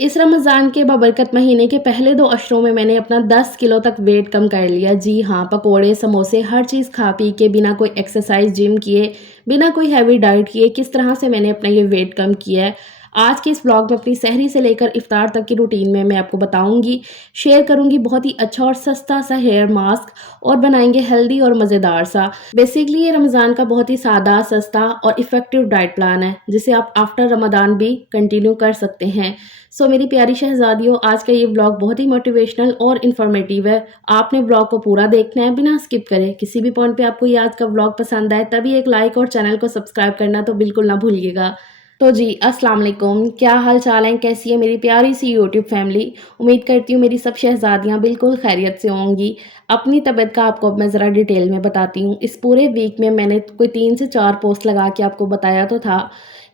इस रमज़ान के बाबरकत महीने के पहले 2 अशरों में मैंने अपना 10 किलो तक वेट कम कर लिया। जी हाँ, पकोड़े, समोसे हर चीज़ खा पी के बिना कोई एक्सरसाइज़, जिम किए, बिना कोई हैवी डाइट किए किस तरह से मैंने अपना ये वेट कम किया है। आज के इस व्लॉग में अपनी सहरी से लेकर इफ्तार तक की रूटीन में मैं आपको बताऊँगी, शेयर करूँगी बहुत ही अच्छा और सस्ता सा हेयर मास्क और बनाएँगे हेल्दी और मज़ेदार सा। बेसिकली ये रमज़ान का बहुत ही सादा, सस्ता और इफ़ेक्टिव डाइट प्लान है, जिसे आप आफ्टर रमज़ान भी कंटिन्यू कर सकते हैं। सो मेरी प्यारी शहज़ादियों, आज का ये व्लॉग बहुत ही मोटिवेशनल और इन्फॉर्मेटिव है। आपने व्लॉग को पूरा देखना है बिना स्किप करे। किसी भी पॉइंट पे आपको ये आज का व्लॉग पसंद आए तभी एक लाइक और चैनल को सब्सक्राइब करना तो बिल्कुल ना भूलिएगा। तो जी, अस्सलाम वालेकुम, क्या हाल चाल है, कैसी है मेरी प्यारी सी यूट्यूब फैमिली। उम्मीद करती हूँ मेरी सब शहज़ादियाँ बिल्कुल खैरियत से होंगी। अपनी तबीयत का आपको अब मैं ज़रा डिटेल में बताती हूँ। इस पूरे वीक में मैंने कोई 3 से 4 पोस्ट लगा के आपको बताया तो था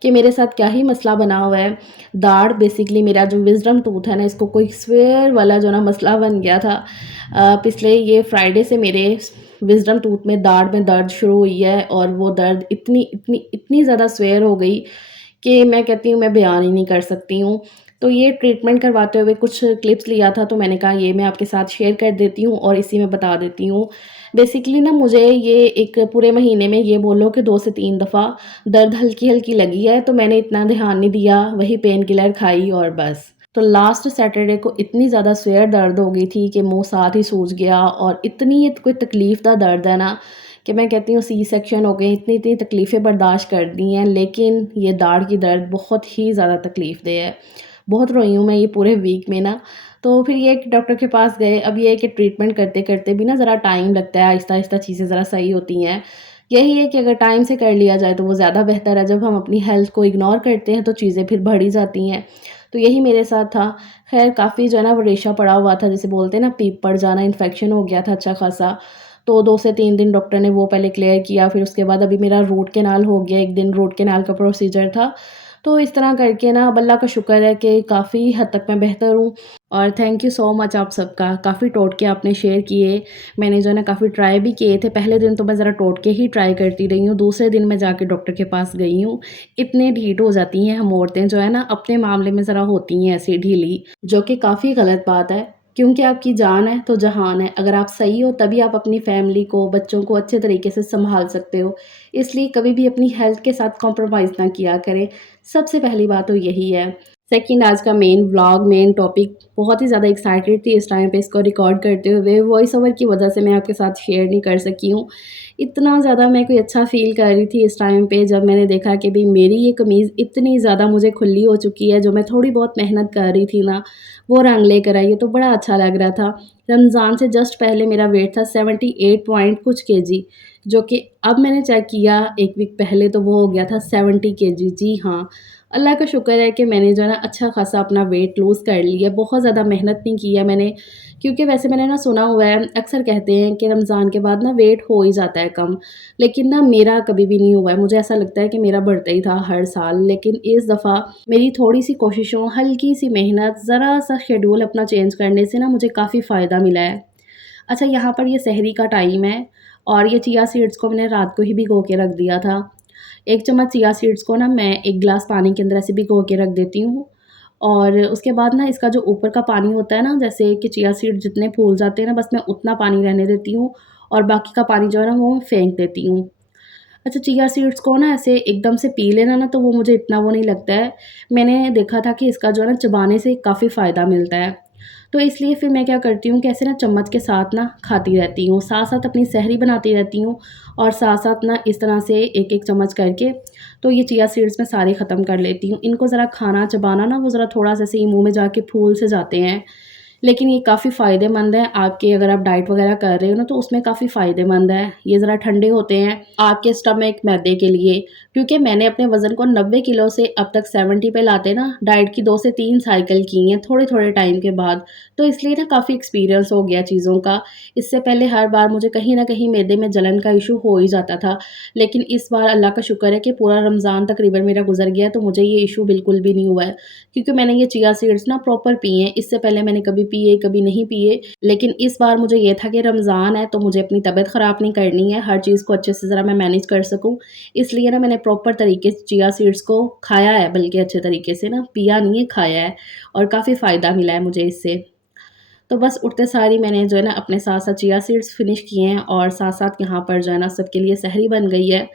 कि मेरे साथ क्या ही मसला बना हुआ है। दाढ़, बेसिकली मेरा जो विज़डम टूथ है ना, इसको कोई स्वेयर वाला जो ना मसला बन गया था। पिछले ये फ्राइडे से मेरे विज़डम टूथ में दाढ़ में दर्द शुरू हुई है और वो दर्द इतनी इतनी इतनी ज़्यादा स्वेयर हो गई कि मैं कहती हूँ मैं बयान ही नहीं कर सकती हूँ। तो ये ट्रीटमेंट करवाते हुए कुछ क्लिप्स लिया था, तो मैंने कहा ये मैं आपके साथ शेयर कर देती हूँ और इसी में बता देती हूँ। बेसिकली ना मुझे ये एक पूरे महीने में ये बोलो कि 2 से 3 दफ़ा दर्द हल्की-हल्की लगी है, तो मैंने इतना ध्यान नहीं दिया, वही पेन किलर खाई और बस। तो लास्ट सैटरडे को इतनी ज़्यादा स्वेयर दर्द हो गई थी कि मुँह साथ ही सूज गया और इतनी ये कोई तकलीफ़ दा दर्द है ना कि मैं कहती हूँ सी सेक्शन हो गई, इतनी-इतनी तकलीफ़ें बर्दाश्त कर दी हैं, लेकिन ये दाढ़ की दर्द बहुत ही ज़्यादा तकलीफ़देह है। बहुत रोई हूँ मैं ये पूरे वीक में ना। तो फिर ये कि डॉक्टर के पास गए, अब ये है कि ट्रीटमेंट करते-करते भी ना ज़रा टाइम लगता है, आहिस्ता-आहिस्ता चीज़ें ज़रा सही होती हैं। यही है कि अगर टाइम से कर लिया जाए तो वो ज़्यादा बेहतर है, जब हम अपनी हेल्थ को इग्नोर करते हैं तो चीज़ें फिर बढ़ ही जाती हैं। तो यही मेरे साथ था। ख़ैर काफ़ी जो है ना वो रेशा पड़ा हुआ था, जिसे बोलते हैं ना पीप पड़ जाना, इन्फेक्शन हो गया था अच्छा खासा। तो 2 से 3 दिन डॉक्टर ने वो पहले क्लियर किया, फिर उसके बाद अभी मेरा रूट कैनाल हो गया, 1 दिन रूट कैनाल का प्रोसीजर था। तो इस तरह करके ना अब अल्लाह का शुक्र है कि काफ़ी हद तक मैं बेहतर हूँ और थैंक यू सो मच आप सबका। काफ़ी टोटके आपने शेयर किए, मैंने जो है ना काफ़ी ट्राई भी किए थे। पहले दिन तो मैं ज़रा टोटके ही ट्राई करती रही हूँ, दूसरे दिन मैं जाके डॉक्टर के पास गई हूँ। इतने ढीठ हो जाती हैं हम औरतें जो है ना, अपने मामले में ज़रा होती हैं ऐसी ढीली, जो कि काफ़ी गलत बात है। क्योंकि आपकी जान है तो जहान है। अगर आप सही हो तभी आप अपनी फैमिली को, बच्चों को अच्छे तरीके से सँभाल सकते हो। इसलिए कभी भी अपनी हेल्थ के साथ कॉम्प्रोमाइज़ ना किया करें। सबसे पहली बात तो यही है। सेकंड, आज का मेन व्लॉग, मेन टॉपिक, बहुत ही ज़्यादा एक्साइटेड थी इस टाइम पे इसको रिकॉर्ड करते हुए। वॉइस ओवर की वजह से मैं आपके साथ शेयर नहीं कर सकी हूँ। इतना ज़्यादा मैं कोई अच्छा फ़ील कर रही थी इस टाइम पे जब मैंने देखा कि भई मेरी ये कमीज़ इतनी ज़्यादा मुझे खुली हो चुकी है, जो मैं थोड़ी बहुत मेहनत कर रही थी ना, वो रंग लेकर आई है, तो बड़ा अच्छा लग रहा था। रमज़ान से जस्ट पहले मेरा वेट था 78 पॉइंट कुछ केजी, जो कि अब मैंने चेक किया 1 वीक पहले तो वो हो गया था 70 केजी। जी हाँ, अल्लाह का शुक्र है कि मैंने जो है ना अच्छा खासा अपना वेट लूज़ कर लिया है। बहुत ज़्यादा मेहनत नहीं की है मैंने, क्योंकि वैसे मैंने ना सुना हुआ है, अक्सर कहते हैं कि रमज़ान के बाद ना वेट हो ही जाता है कम, लेकिन ना मेरा कभी भी नहीं हुआ है। मुझे ऐसा लगता है कि मेरा बढ़ता ही था हर साल, लेकिन इस दफ़ा मेरी थोड़ी-सी कोशिशों, हल्की-सी मेहनत, ज़रा-सा शेड्यूल अपना चेंज करने से ना मुझे काफ़ी फ़ायदा मिला है। अच्छा, यहाँ पर ये सहरी का टाइम है और ये चिया सीड्स को मैंने रात को ही भिगो के रख दिया था। 1 चम्मच चिया सीड्स को ना मैं 1 ग्लास पानी के अंदर ऐसे भिगो के रख देती हूँ और उसके बाद ना इसका जो ऊपर का पानी होता है ना, जैसे कि चिया सीड्स जितने फूल जाते हैं ना, बस मैं उतना पानी रहने देती हूँ और बाकी का पानी जो है ना वो मैं फेंक देती हूँ। अच्छा, चिया सीड्स को ना ऐसे एकदम से पी लेना ना तो वो मुझे इतना वो नहीं लगता है। मैंने देखा था कि इसका जो है ना चबाने से काफ़ी फ़ायदा मिलता है। तो इसलिए फिर मैं क्या करती हूँ कि ऐसे ना चम्मच के साथ ना खाती रहती हूँ, साथ-साथ अपनी सहरी बनाती रहती हूँ और साथ-साथ ना इस तरह से एक-एक चम्मच करके तो ये चिया सीड्स मैं सारे ख़त्म कर लेती हूँ। इनको ज़रा खाना, चबाना ना वो ज़रा थोड़ा-सा ऐसे ही मुँह में जाके फूल से जाते हैं। लेकिन ये काफ़ी फ़ायदेमंद है आपके, अगर आप डाइट वग़ैरह कर रहे हो ना तो उसमें काफ़ी फ़ायदेमंद है। ये ज़रा ठंडे होते हैं आपके स्टमक, मैदे के लिए, क्योंकि मैंने अपने वज़न को 90 किलो से अब तक 70 पे लाते ना डाइट की 2 से 3 साइकिल की हैं थोड़े-थोड़े टाइम के बाद। तो इसलिए ना काफ़ी एक्सपीरियंस हो गया चीज़ों का। इससे पहले हर बार मुझे कहीं न कहीं मैदे में जलन का इश्यू हो ही जाता था। लेकिन इस बार अल्लाह का शुक्र है कि पूरा रमज़ान तकरीबन मेरा गुज़र गया तो मुझे ये इश्यू बिल्कुल भी नहीं हुआ है। क्योंकि मैंने ये चिया सीड्स ना प्रॉपर पिए हैं। इससे पहले मैंने कभी पिए, कभी नहीं पिए। लेकिन इस बार मुझे ये था कि रमज़ान है तो मुझे अपनी तबीयत ख़राब नहीं करनी है, हर चीज़ को अच्छे से ज़रा मैं मैनेज कर सकूँ। इसलिए ना मैंने प्रॉपर तरीके से चिया सीड्स को खाया है, बल्कि अच्छे तरीके से ना, पिया नहीं है, खाया है और काफ़ी फ़ायदा मिला है मुझे इससे। तो बस उठते सार ही मैंने जो है ना अपने साथ-साथ चिया सीड्स फ़िनिश किए हैं और साथ-साथ यहाँ पर जो है ना सबके लिए सहरी बन गई है।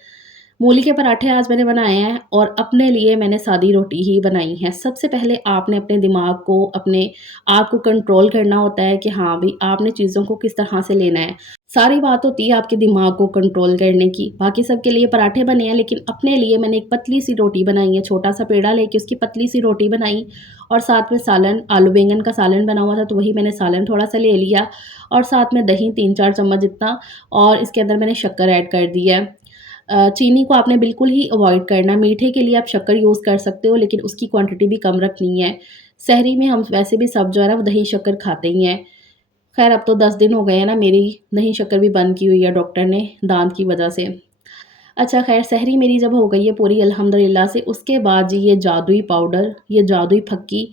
मूली के पराठे आज मैंने बनाए हैं और अपने लिए मैंने सादी रोटी ही बनाई है। सबसे पहले आपने अपने दिमाग को, अपने आप को कंट्रोल करना होता है कि हाँ भई, आपने चीज़ों को किस तरह से लेना है। सारी बात होती है आपके दिमाग को कंट्रोल करने की। बाकी सबके लिए पराठे बने हैं, लेकिन अपने लिए मैंने एक पतली-सी रोटी बनाई है, छोटा-सा पेड़ा लेके उसकी पतली-सी रोटी बनाई और साथ में सालन, आलू बैंगन का सालन बना हुआ था, तो वही मैंने सालन थोड़ा-सा ले लिया और साथ में दही 3-4 चम्मच जितना, और इसके अंदर मैंने शक्कर ऐड कर दी है। चीनी को आपने बिल्कुल ही अवॉइड करना है, मीठे के लिए आप शक्कर यूज़ कर सकते हो, लेकिन उसकी क्वांटिटी भी कम रखनी है। सहरी में हम वैसे भी सब जो है ना वो दही शक्कर खाते ही हैं। ख़ैर अब तो 10 दिन हो गए हैं ना, मेरी दही शक्कर भी बंद की हुई है डॉक्टर ने दाँत की वजह से। अच्छा ख़ैर, सहरी मेरी जब हो गई है पूरी अल्हम्दुलिल्लाह से, उसके बाद जी ये जादुई पाउडर, ये जादुई फक्की,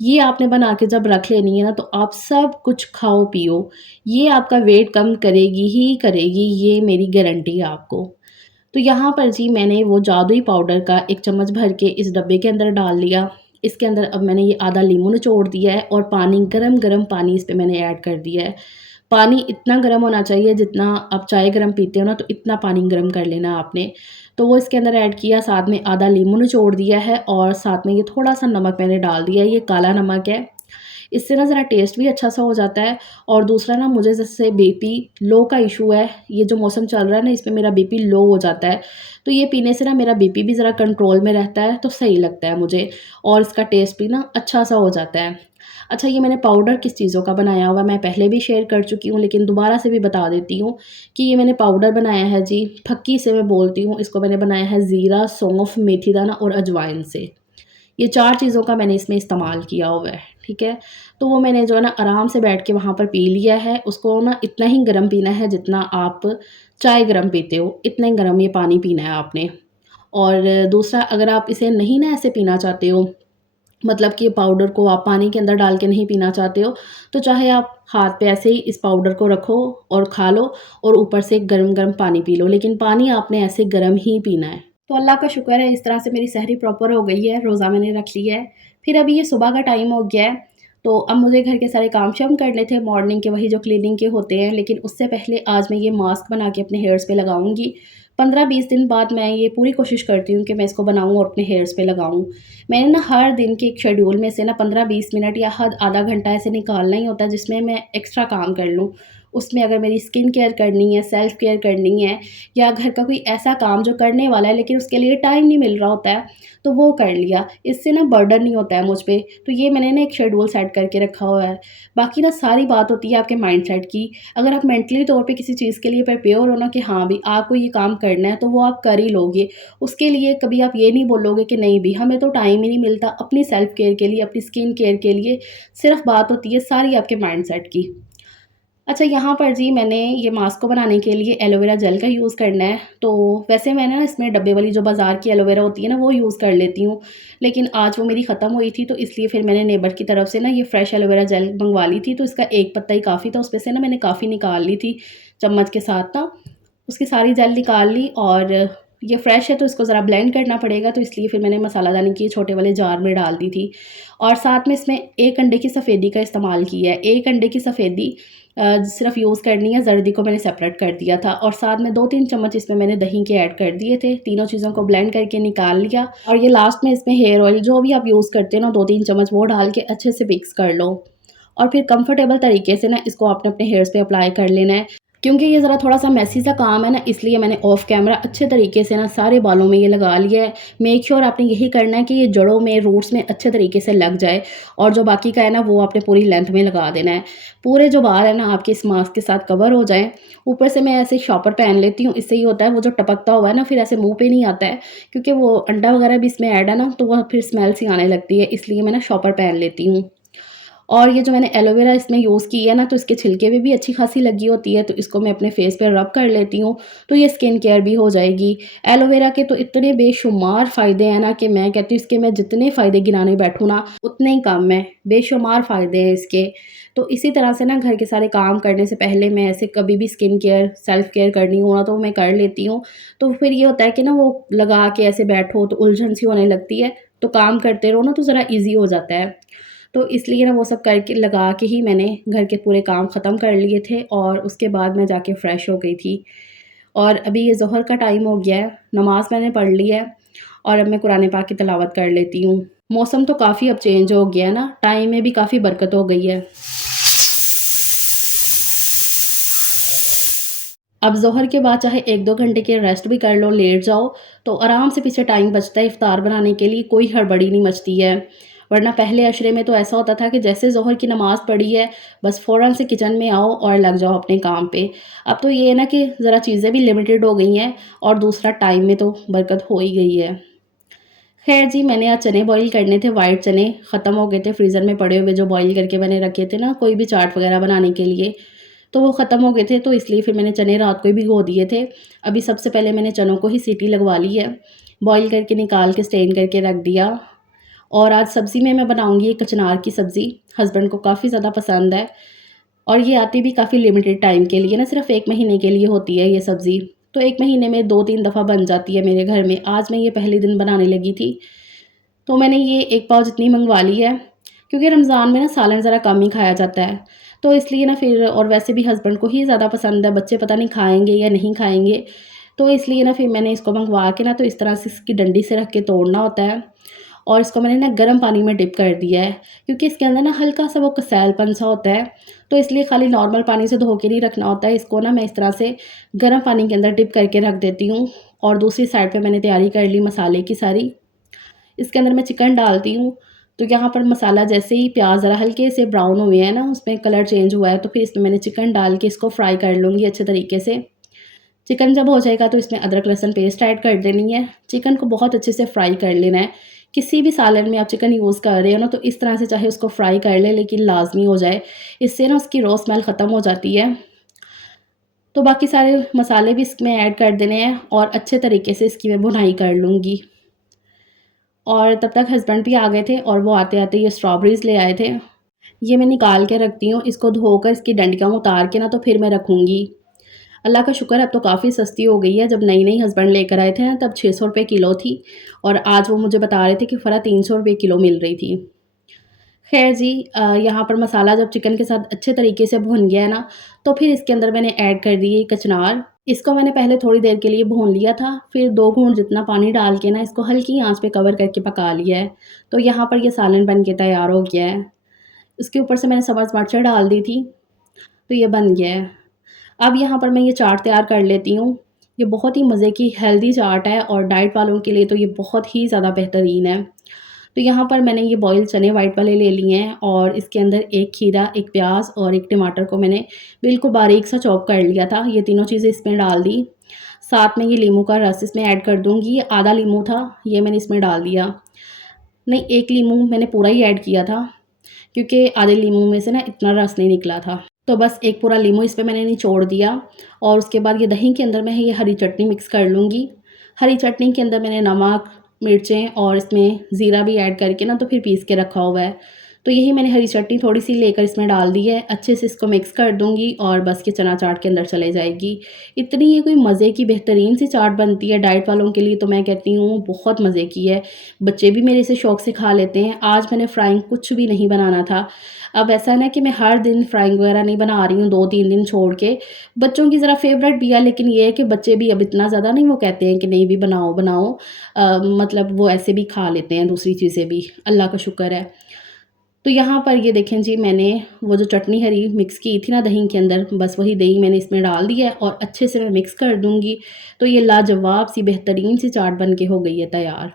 ये आपने बना के जब रख लेनी है ना, तो आप सब कुछ खाओ-पियो। ये आपका वेट कम करेगी ही करेगी, ये मेरी गारंटी है आपको। तो यहाँ पर जी मैंने वो जादुई पाउडर का 1 चम्मच भर के इस डब्बे के अंदर डाल लिया। इसके अंदर अब मैंने ये आधा लीमू निचोड़ दिया है और पानी, गरम-गरम पानी इस पे मैंने ऐड कर दिया है। पानी इतना गरम होना चाहिए जितना आप चाय गरम पीते हो ना, तो इतना पानी गरम कर लेना आपने। तो वो इसके अंदर ऐड किया, साथ में आधा लीमू निचोड़ दिया है और साथ में ये थोड़ा-सा नमक मैंने डाल दिया है, ये काला नमक है। इससे ना ज़रा टेस्ट भी अच्छा-सा हो जाता है। और दूसरा ना, मुझे जैसे बीपी लो का इश्यू है, ये जो मौसम चल रहा है ना, इसमें मेरा बीपी लो हो जाता है। तो ये पीने से ना मेरा बीपी भी ज़रा कंट्रोल में रहता है, तो सही लगता है मुझे और इसका टेस्ट भी ना अच्छा-सा हो जाता है। अच्छा, ये मैंने पाउडर किस चीज़ों का बनाया हुआ मैं पहले भी शेयर कर चुकी हूँ, लेकिन दोबारा से भी बता देती हूँ कि ये मैंने पाउडर बनाया है जी, फक्की से मैं बोलती हूँ, इसको मैंने बनाया है ज़ीरा, सौंफ, मेथी दाना और अजवाइन से। ये 4 चीज़ों का मैंने इसमें इस्तेमाल किया हुआ है, ठीक है? तो वो मैंने जो है ना आराम से बैठ के वहाँ पर पी लिया है। उसको ना इतना ही गरम पीना है जितना आप चाय गरम पीते हो, इतना ही गरम ये पानी पीना है आपने। और दूसरा, अगर आप इसे नहीं ना ऐसे पीना चाहते हो, मतलब कि पाउडर को आप पानी के अंदर डाल के नहीं पीना चाहते हो, तो चाहे आप हाथ पे ऐसे ही इस पाउडर को रखो और खा लो और ऊपर से गरम-गरम पानी पी लो, लेकिन पानी आपने ऐसे गरम ही पीना है। तो अल्लाह का शुक्र है, इस तरह से मेरी सहरी प्रॉपर हो गई है, रोज़ा मैंने रख लिया है। फिर अभी ये सुबह का टाइम हो गया है, तो अब मुझे घर के सारे काम-शाम करने थे मॉर्निंग के, वही जो क्लीनिंग के होते हैं, लेकिन उससे पहले आज मैं ये मास्क बना के अपने हेयर्स पे लगाऊँगी। 15-20 दिन बाद मैं ये पूरी कोशिश करती हूँ कि मैं इसको बनाऊँ और अपने हेयर्स पे लगाऊँ। मैंने ना हर दिन के एक शेड्यूल में से ना 15-20 मिनट या हद आधा घंटा ऐसे निकालना ही होता है, जिसमें मैं एक्स्ट्रा काम कर लूँ। उसमें अगर मेरी स्किन केयर करनी है, सेल्फ केयर करनी है या घर का कोई ऐसा काम जो करने वाला है लेकिन उसके लिए टाइम नहीं मिल रहा होता है, तो वो कर लिया। इससे ना बर्डन नहीं होता है मुझ पे, तो ये मैंने ना एक शेड्यूल सेट करके रखा हुआ है। बाकी ना सारी बात होती है आपके माइंडसेट की। अगर आप मेंटली तौर पे किसी चीज़ के लिए प्रिपेयर हो ना कि हाँ भई, आपको ये काम करना है, तो वो आप कर ही लोगे। उसके लिए कभी आप ये नहीं बोलोगे कि नहीं भई, हमें तो टाइम ही नहीं मिलता अपनी सेल्फ केयर के लिए, अपनी स्किन केयर के लिए। सिर्फ़ बात होती है सारी आपके माइंडसेट की। अच्छा, यहाँ पर जी मैंने ये मास्क को बनाने के लिए एलोवेरा जेल का यूज़ करना है। तो वैसे मैंने ना इसमें डब्बे वाली जो बाज़ार की एलोवेरा होती है ना, वो यूज़ कर लेती हूँ। लेकिन आज वो मेरी ख़त्म हुई थी, तो इसलिए फिर मैंने नेबर की तरफ से ना ये फ्रेश एलोवेरा जेल मँगवा ली थी। तो इसका एक पत्ता ही काफ़ी था, उसमें से ना मैंने काफ़ी निकाल ली थी चम्मच के साथ ना। उसकी सारी जेल निकाल ली और ये फ्रेश है तो इसको ज़रा ब्लेंड करना पड़ेगा, तो इसलिए फिर मैंने मसालादानी के छोटे वाले जार में डाल दी थी। और साथ में इसमें 1 अंडे की सफ़ेदी का इस्तेमाल किया है। 1 अंडे की सफ़ेदी सिर्फ़ यूज़ करनी है, ज़र्दी को मैंने सेपरेट कर दिया था और साथ में 2-3 चम्मच इसमें मैंने दही के ऐड कर दिए थे। तीनों चीज़ों को ब्लेंड करके निकाल लिया और ये लास्ट में इसमें हेयर ऑयल जो भी आप यूज़ करते हो ना, 2-3 चम्मच वो डाल के अच्छे से मिक्स कर लो और फिर कंफर्टेबल तरीके से ना इसको आपने अपने हेयर्स पे अप्लाई कर लेना है। क्योंकि ये ज़रा थोड़ा-सा मेसी सा काम है ना, इसलिए मैंने ऑफ कैमरा अच्छे तरीके से ना सारे बालों में ये लगा लिया है। मेक श्योर आपने यही करना है कि ये जड़ों में, रूट्स में अच्छे तरीके से लग जाए और जो बाकी का है ना, वो आपने पूरी लेंथ में लगा देना है। पूरे जो बाल है ना आपके इस मास्क के साथ कवर हो जाएँ। ऊपर से मैं ऐसे शॉपर पहन लेती हूँ, इससे ये होता है वो जो टपकता हुआ है ना, फिर ऐसे मुँह पे नहीं आता है, क्योंकि वो अंडा वगैरह भी इसमें ऐड है ना, तो वो फिर स्मेल सी आने लगती है, इसलिए मैं ना शॉपर पहन लेती हूँ। और ये जो मैंने एलोवेरा इसमें यूज़ की है ना, तो इसके छिलके में भी अच्छी खासी लगी होती है, तो इसको मैं अपने फेस पे रब कर लेती हूँ, तो ये स्किन केयर भी हो जाएगी। एलोवेरा के तो इतने बेशुमार फ़ायदे हैं ना कि मैं कहती हूँ इसके मैं जितने फ़ायदे गिनाने बैठूँ ना, उतने ही कम हैं, बेशुमार फ़ायदे हैं इसके। तो इसी तरह से ना घर के सारे काम करने से पहले मैं ऐसे कभी भी स्किन केयर, सेल्फ केयर करनी हो ना, तो मैं कर लेती हूँ। तो फिर ये होता है कि ना वो लगा के ऐसे बैठो तो उलझन सी होने लगती है, तो काम करते रहो ना तो ज़रा ईज़ी हो जाता है। तो इसलिए ना वो सब करके लगा के ही मैंने घर के पूरे काम ख़त्म कर लिए थे और उसके बाद मैं जाके फ़्रेश हो गई थी। और अभी ये ज़ोहर का टाइम हो गया है, नमाज़ मैंने पढ़ ली है और अब मैं कुरान पाक की तिलावत कर लेती हूँ। मौसम तो काफ़ी अब चेंज हो गया है ना, टाइम में भी काफ़ी बरकत हो गई है। अब ज़ोहर के बाद चाहे 1-2 घंटे की रेस्ट भी कर लो, लेट जाओ, तो आराम से पीछे टाइम बचता है इफ़्तार बनाने के लिए, कोई हड़बड़ी नहीं मचती है। वरना पहले अशरे में तो ऐसा होता था कि जैसे ज़ोहर की नमाज़ पढ़ी है, बस फ़ौरन से किचन में आओ और लग जाओ अपने काम पे। अब तो ये है ना कि ज़रा चीज़ें भी लिमिटेड हो गई हैं और दूसरा टाइम में तो बरकत हो ही गई है। ख़ैर जी, मैंने आज चने बॉयल करने थे, व्हाइट चने ख़त्म हो गए थे फ्रीज़र में पड़े हुए जो बॉयल करके मैंने रखे थे ना, कोई भी चाट वग़ैरह बनाने के लिए। तो वो ख़त्म हो गए थे, तो इसलिए फिर मैंने चने रात को ही भिगो दिए थे। अभी सबसे पहले मैंने चनों को ही सीटी लगवा ली है, बॉयल करके निकाल के स्टेन करके रख दिया। और आज सब्ज़ी में मैं बनाऊँगी कचनार की सब्ज़ी, हस्बैंड को काफ़ी ज़्यादा पसंद है और ये आती भी काफ़ी लिमिटेड टाइम के लिए ना, सिर्फ़ 1 महीने के लिए होती है ये सब्ज़ी। तो 1 महीने में 2-3 दफ़ा बन जाती है मेरे घर में। आज मैं ये पहले दिन बनाने लगी थी, तो मैंने ये 1 पाव जितनी मँगवा ली है, क्योंकि रमज़ान में ना सालन ज़रा कम ही खाया जाता है। तो इसलिए ना फिर और वैसे भी हस्बैंड को ही ज़्यादा पसंद है, बच्चे पता नहीं खाएँगे या नहीं खाएँगे। तो इसलिए ना फिर मैंने इसको मँगवा के ना तो इस तरह से इसकी डंडी से रख के तोड़ना होता है और इसको मैंने ना गर्म पानी में डिप कर दिया है, क्योंकि इसके अंदर ना हल्का-सा वो कसैलपन सा होता है, तो इसलिए खाली नॉर्मल पानी से धो के नहीं रखना होता है। इसको ना मैं इस तरह से गर्म पानी के अंदर डिप करके रख देती हूँ और दूसरी साइड पे मैंने तैयारी कर ली मसाले की सारी। इसके अंदर मैं चिकन डालती हूँ, तो यहाँ पर मसाला जैसे ही प्याज़ ज़रा हल्के से ब्राउन हुए हैं ना, उसमें कलर चेंज हुआ है, तो फिर इसमें मैंने चिकन डाल के इसको फ्राई कर लूँगी अच्छे तरीके से। चिकन जब हो जाएगा तो इसमें अदरक लहसुन पेस्ट ऐड कर देनी है। चिकन को बहुत अच्छे से फ्राई कर लेना है। किसी भी सालन में आप चिकन यूज़ कर रहे हो ना, तो इस तरह से चाहे उसको फ्राई कर लें, लेकिन लाज़मी हो जाए। इससे ना उसकी रॉ स्मेल ख़त्म हो जाती है। तो बाकी सारे मसाले भी इसमें ऐड कर देने हैं और अच्छे तरीके से इसकी मैं भुनाई कर लूँगी। और तब तक हस्बैंड भी आ गए थे और वो आते-आते ये स्ट्रॉबेरीज़ ले आए थे। ये मैं निकाल के रखती हूँ, इसको धोकर इसकी डंडियाँ उतार के ना तो फिर मैं रखूँगी। अल्लाह का शुक्र है अब तो काफ़ी सस्ती हो गई है, जब नई-नई हस्बैंड लेकर आए थे ना तब ₹600 किलो थी और आज वो मुझे बता रहे थे कि फ़रा ₹300 किलो मिल रही थी। ख़ैर जी, यहाँ पर मसाला जब चिकन के साथ अच्छे तरीके से भुन गया है ना, तो फिर इसके अंदर मैंने ऐड कर दिए कचनार। इसको मैंने पहले थोड़ी देर के लिए भून लिया था, फिर 2 घूँट जितना पानी डाल के ना इसको हल्की आँच पे कवर करके पका लिया है। तो यहाँ पर ये सालन बन के तैयार हो गया है। इसके ऊपर से मैंने सब्ज़ मिर्चें डाल दी थी, तो ये बन गया है। अब यहाँ पर मैं ये चाट तैयार कर लेती हूँ। ये बहुत ही मज़े की हेल्दी चाट है और डाइट वालों के लिए तो ये बहुत ही ज़्यादा बेहतरीन है। तो यहाँ पर मैंने ये बॉइल्ड चने व्हाइट वाले ले लिए हैं और इसके अंदर 1 खीरा, 1 प्याज़ और 1 टमाटर को मैंने बिल्कुल बारीक सा चॉप कर लिया था। ये तीनों चीज़ें इसमें डाल दी। साथ में ये लीमू का रस इसमें ऐड कर दूँगी। ये आधा लीमू था, ये मैंने इसमें डाल दिया। नहीं, 1 लीमू मैंने पूरा ही ऐड किया था, क्योंकि आधे लीमू में से ना इतना रस नहीं निकला था। तो बस 1 पूरा लीमू इसमें मैंने निचोड़ दिया और उसके बाद ये दही के अंदर मैं ये हरी चटनी मिक्स कर लूँगी। हरी चटनी के अंदर मैंने नमक, मिर्चें और इसमें ज़ीरा भी ऐड करके ना तो फिर पीस के रखा हुआ है। तो यही मैंने हरी चटनी थोड़ी-सी लेकर इसमें डाल दी है। अच्छे से इसको मिक्स कर दूँगी और बस ये चना चाट के अंदर चले जाएगी। इतनी ये कोई मज़े की बेहतरीन सी चाट बनती है डाइट वालों के लिए, तो मैं कहती हूँ बहुत मज़े की है। बच्चे भी मेरे से शौक से खा लेते हैं। आज मैंने फ्राइंग कुछ भी नहीं बनाना था। अब ऐसा है ना कि मैं हर दिन फ्राइंग वगैरह नहीं बना रही हूँ, 2-3 दिन छोड़ के। बच्चों की ज़रा फ़ेवरेट भी है, लेकिन ये है कि बच्चे भी अब इतना ज़्यादा नहीं वो कहते हैं कि नहीं भी बनाओ, बनाओ। मतलब वो ऐसे भी खा लेते हैं दूसरी चीज़ें भी, अल्लाह का शुक्र है। तो यहाँ पर ये देखें जी, मैंने वो जो चटनी हरी मिक्स की थी ना दही के अंदर, बस वही दही मैंने इसमें डाल दी है और अच्छे से मैं मिक्स कर दूँगी। तो ये लाजवाब सी बेहतरीन सी चाट बन के हो गई है तैयार।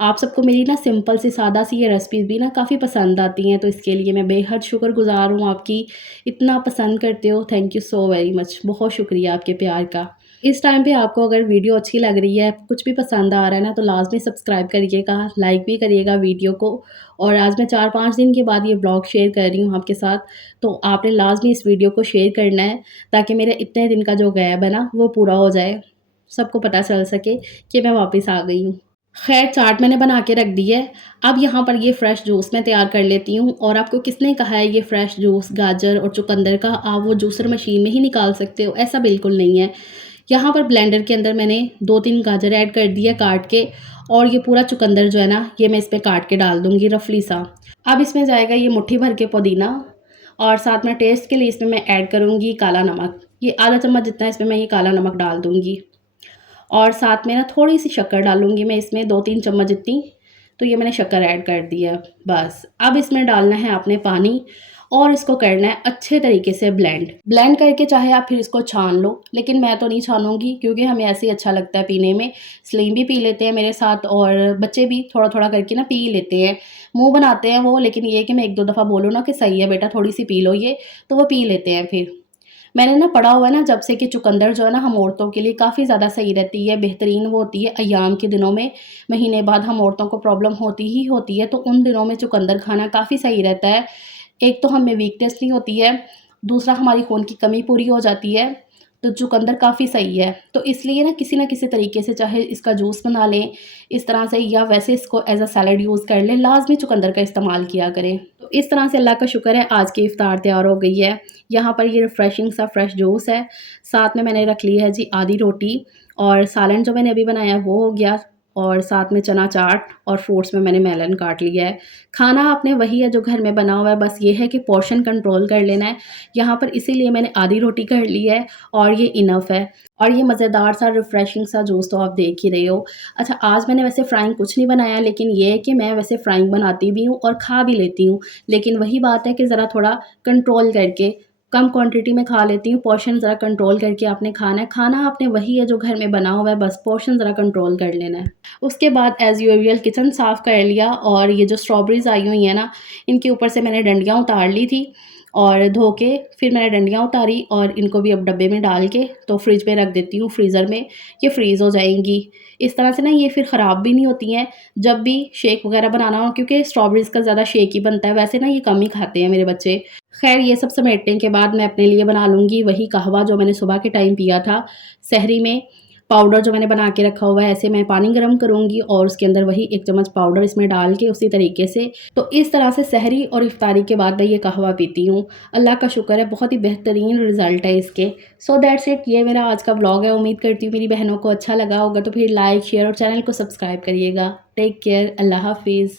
आप सबको मेरी ना सिंपल सी सादा सी ये रेसिपीज़ भी ना काफ़ी पसंद आती हैं, तो इसके लिए मैं बेहद शुक्रगुज़ार हूँ आपकी। इतना पसंद करते हो, thank you so very much. बहुत शुक्रिया आपके प्यार का। इस टाइम पे आपको अगर वीडियो अच्छी लग रही है, कुछ भी पसंद आ रहा है ना, तो लाज़मी सब्सक्राइब करिएगा, लाइक भी करिएगा वीडियो को। और आज मैं 4-5 दिन के बाद ये व्लॉग शेयर कर रही हूँ आपके साथ, तो आपने लाज़मी इस वीडियो को शेयर करना है, ताकि मेरे इतने दिन का जो गैप है ना, वो पूरा हो जाए। सबको पता चल सके कि मैं वापस आ गई हूँ। ख़ैर चाट मैंने बना के रख दी है। अब यहाँ पर ये फ्रेश जूस मैं तैयार कर लेती हूँ। और आपको किसने कहा है ये फ्रेश जूस गाजर और चुकंदर का आप वो जूसर मशीन में ही निकाल सकते हो? ऐसा बिल्कुल नहीं है। यहाँ पर ब्लेंडर के अंदर मैंने 2-3 गाजर ऐड कर दिया काट के, और ये पूरा चुकंदर जो है ना, ये मैं इसमें काट के डाल दूँगी रफली सा। अब इसमें जाएगा ये मुट्ठी भर के पुदीना, और साथ में टेस्ट के लिए इसमें मैं ऐड करूँगी काला नमक। ये आधा चम्मच जितना इसमें मैं ये काला नमक डाल दूँगी। और साथ में ना थोड़ी-सी शक्कर डालूँगी मैं इसमें 2-3 चम्मच जितनी, तो ये मैंने शक्कर ऐड कर दी है, बस। अब इसमें डालना है आपने पानी, और इसको करना है अच्छे तरीके से ब्लेंड। ब्लेंड करके चाहे आप फिर इसको छान लो, लेकिन मैं तो नहीं छानूँगी क्योंकि हमें ऐसे ही अच्छा लगता है पीने में। सलीम भी पी लेते हैं मेरे साथ, और बच्चे भी थोड़ा-थोड़ा करके ना पी लेते हैं। मुँह बनाते हैं वो, लेकिन ये है कि मैं 1-2 दफ़ा बोलूँ ना कि सही है बेटा थोड़ी-सी पी लो ये, तो वो पी लेते हैं फिर। मैंने ना पढ़ा हुआ है ना जब से कि चुकंदर जो है ना हम औरतों के लिए काफ़ी ज़्यादा सही रहती है, बेहतरीन वो होती है अय्याम के दिनों में। महीने बाद हम औरतों को प्रॉब्लम होती ही होती है, तो उन दिनों में चुकंदर खाना काफ़ी सही रहता है। एक तो हमें वीकनेस नहीं होती है, दूसरा हमारी खून की कमी पूरी हो जाती है, तो चुकंदर काफ़ी सही है। तो इसलिए ना किसी न किसी तरीके से चाहे इसका जूस बना लें इस तरह से, या वैसे इसको एज़ अ सैलेड यूज़ कर लें, लाज़मी चुकंदर का इस्तेमाल किया करें। तो इस तरह से अल्लाह का शुक्र है आज की इफ्तार तैयार हो गई है। यहाँ पर ये रिफ्रेशिंग सा फ्रेश जूस है, साथ में मैंने रख ली है जी आधी रोटी, और सालन जो मैंने अभी बनाया वो हो गया, और साथ में चना चाट, और फ्रूट्स में मैंने मेलन काट लिया है। खाना आपने वही है जो घर में बना हुआ है, बस ये है कि पोर्शन कंट्रोल कर लेना है। यहाँ पर इसीलिए मैंने आधी रोटी कर ली है, और ये इनफ है। और ये मज़ेदार सा रिफ्रेशिंग सा जूस तो आप देख ही रहे हो। अच्छा, आज मैंने वैसे फ्राइंग कुछ नहीं बनाया, लेकिन ये है कि मैं वैसे फ्राइंग बनाती भी हूँ और खा भी लेती हूँ। लेकिन वही बात है कि ज़रा थोड़ा कंट्रोल करके, कम क्वांटिटी में खा लेती हूँ, पोर्शन ज़रा कंट्रोल करके आपने खाना है। खाना आपने वही है जो घर में बना हुआ है, बस पोर्शन ज़रा कंट्रोल कर लेना है। उसके बाद एज़ यूजुअल किचन साफ़ कर लिया, और ये जो स्ट्रॉबेरीज़ आई हुई हैं ना, इनके ऊपर से मैंने डंडियाँ उतार ली थी, और धो के फिर मैंने डंडियाँ उतारी, और इनको भी अब डब्बे में डाल के तो फ्रिज में रख देती हूँ, फ्रीज़र में। ये फ्रीज़ हो जाएँगी। इस तरह से ना ये फिर ख़राब भी नहीं होती हैं, जब भी शेक वग़ैरह बनाना हो, क्योंकि स्ट्रॉबेरीज़ का ज़्यादा शेक ही बनता है, वैसे ना ये कम ही खाते हैं मेरे बच्चे। ख़ैर ये सब समेटने के बाद मैं अपने लिए बना लूँगी वही कहवा जो मैंने सुबह के टाइम पिया था सहरी में। पाउडर जो मैंने बना के रखा हुआ है, ऐसे मैं पानी गरम करूँगी और उसके अंदर वही 1 चम्मच पाउडर इसमें डाल के उसी तरीके से, तो इस तरह से सहरी और इफ्तारी के बाद मैं ये कहवा पीती हूँ। अल्लाह का शुक्र है, बहुत ही बेहतरीन रिज़ल्ट है इसके। सो दैट्स इट, ये मेरा आज का व्लॉग है। उम्मीद करती हूँ मेरी बहनों को अच्छा लगा होगा, तो फिर लाइक, शेयर और चैनल को सब्सक्राइब करिएगा। टेक केयर, अल्लाह हाफ़िज़।